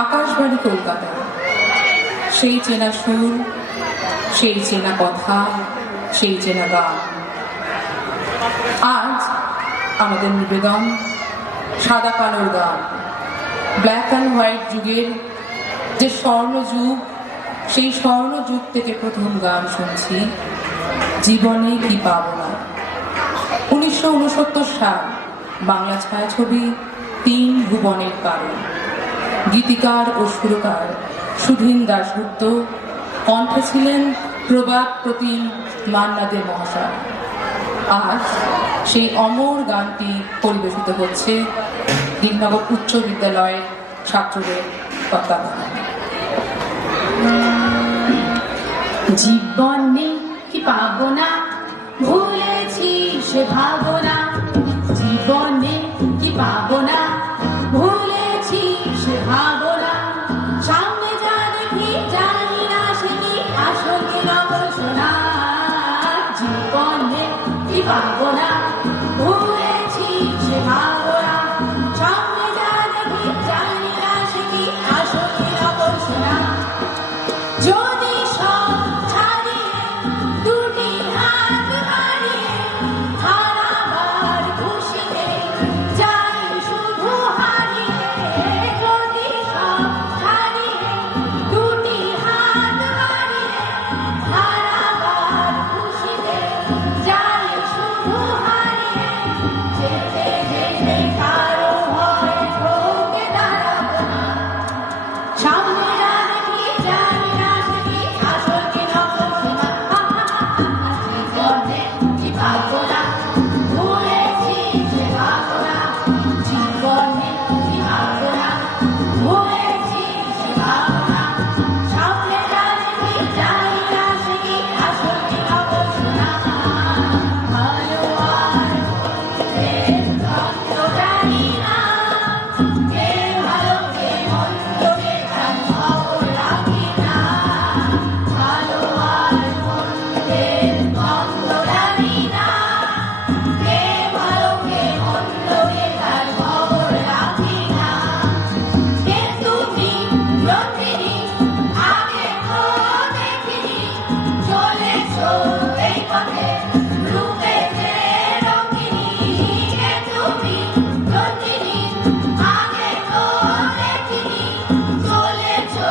আকাশবাণী কলকাতা, সেই চেনা সুর, সেই চেনা কথা, সেই চেনা গান। আজ আমাদের নিবেদন সাদা কালোর গান। ব্ল্যাক অ্যান্ড হোয়াইট যুগের যে স্বর্ণযুগ, সেই স্বর্ণযুগ থেকে প্রথম গান শুনছি, জীবনে কি পাবো না। 1969 সাল, বাংলা ছায়াছবি তিন ভুবনের কারণ। গীতিকার ও সুরকার সুধীন দাশগুপ্ত, কণ্ঠে ছিলেন প্রবাদ প্রতিম মান্না দে মহাশয়। আজ সেই অমর গানটি পরিবেশিত হচ্ছে দীননগর উচ্চ বিদ্যালয়ের ছাত্রদের তত্ত্বাবধানে। জীবনে কি পাবো না, ভুলেছি সে ভাবনা। জীবনে কি পাবো না, ভুলেছি সে ভাবনা। সামনে যা দেখি জানি না সে কি আসল কি নকল শোনা। জীবনে কি পাবো না, ভুলেছি সে ভাবনা। সামনে যা দেখি জানি না সে কি আসল কি নকল শোনা। যদি সব ছাড়িয়ে দুটি হাত বাড়িয়ে হারাবার খুশিতে যাই শুধু হারিয়ে। যদি সব ছাড়িয়ে দুটি হাত বাড়িয়ে হারাবার খুশিতে যাই শুধু হারিয়ে। যেতে যেতে কারো হয় ঠকে দাঁড়াবো না। সামনে যা দেখি জানি না সে কি আসল কি নকল শোনা। জীবনে কি পাবো না, ভুলেছি সে ভাবনা। জীবনে কি পাবো না, ভুলেছি সে ভাবনা। সামনে যা দেখি জানি না সে কি আসল কি নকল শোনা। ভালো আর মন্দের দ্বন্দ্ব জানি না, কে ভালো কে মন্দ কে তার খবর রাখি না। ভালো আর মন্দের দ্বন্দ্ব জানি না, কে ভালো কে মন্দ কে তার খবর রাখি না। কে তুমি রঙ্গিনী, আগে তো দেখিনি, চলেছো এই পথে রূপে যে রঙ্গিনী। কে তুমি রঙ্গিনী, আগে তো দেখিনি, চলেছো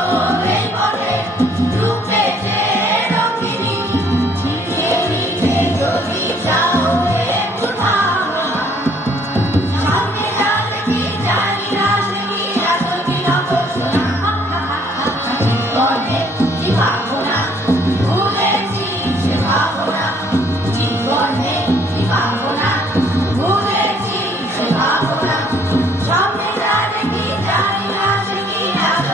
এই পথে রূপে যে রঙ্গিনী। ধীরে ধীরে যদি যাও একটু থামো না। সামনে যা দেখি জানি না সে কি আসল কি নকল শোনা। জীবনে কি পাবো না, ভুলেছি সে ভাবনা। জীবনে কি পাবো না, ভুলেছি সে ভাবনা। সামনে যা দেখি জানি না সে কি আসল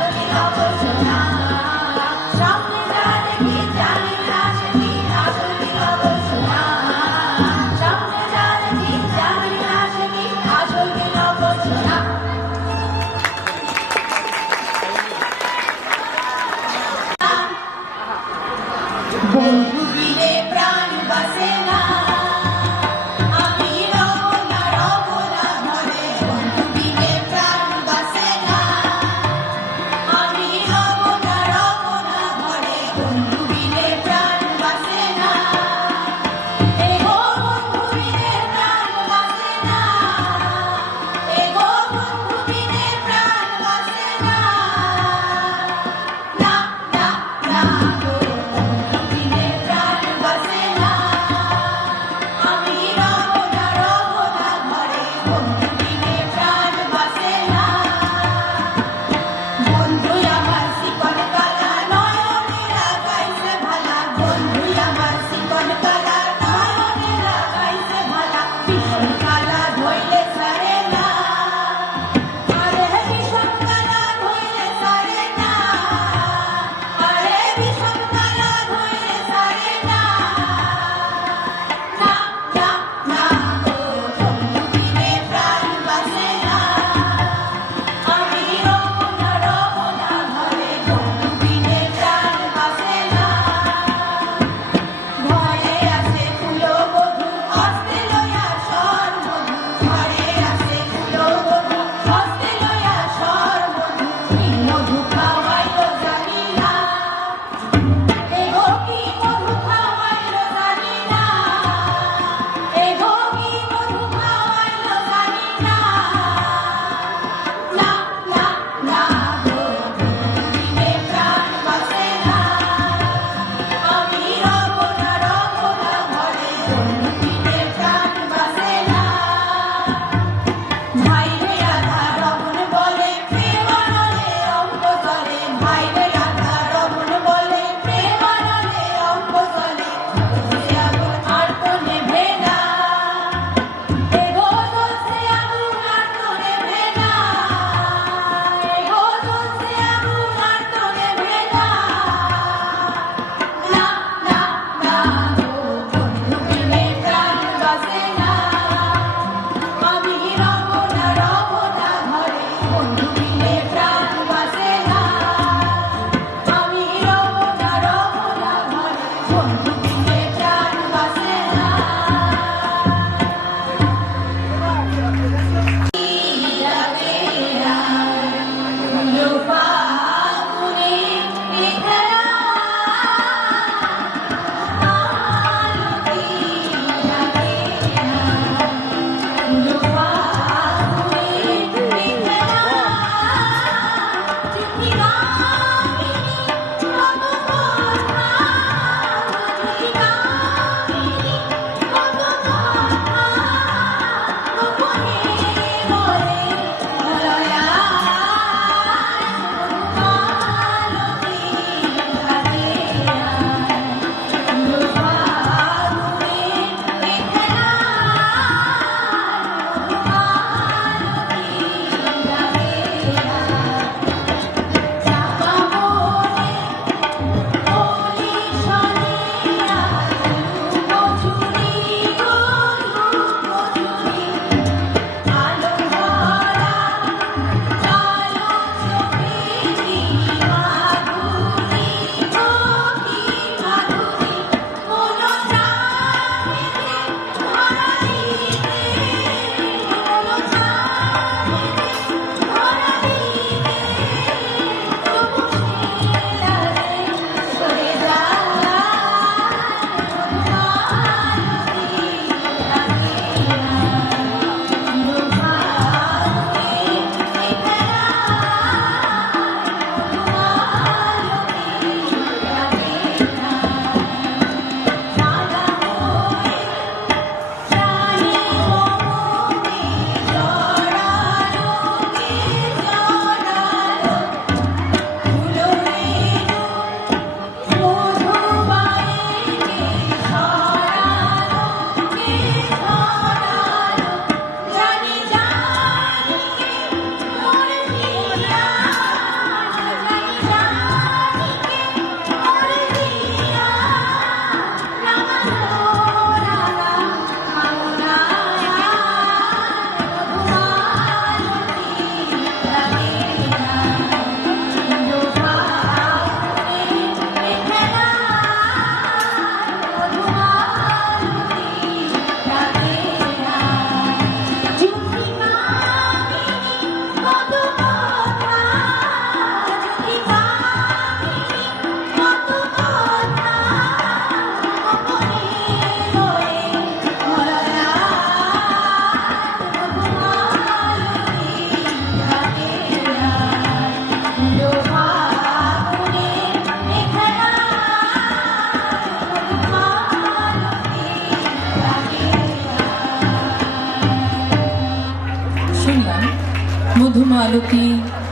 প্রকৃতি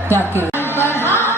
ডাকে। बढ़ा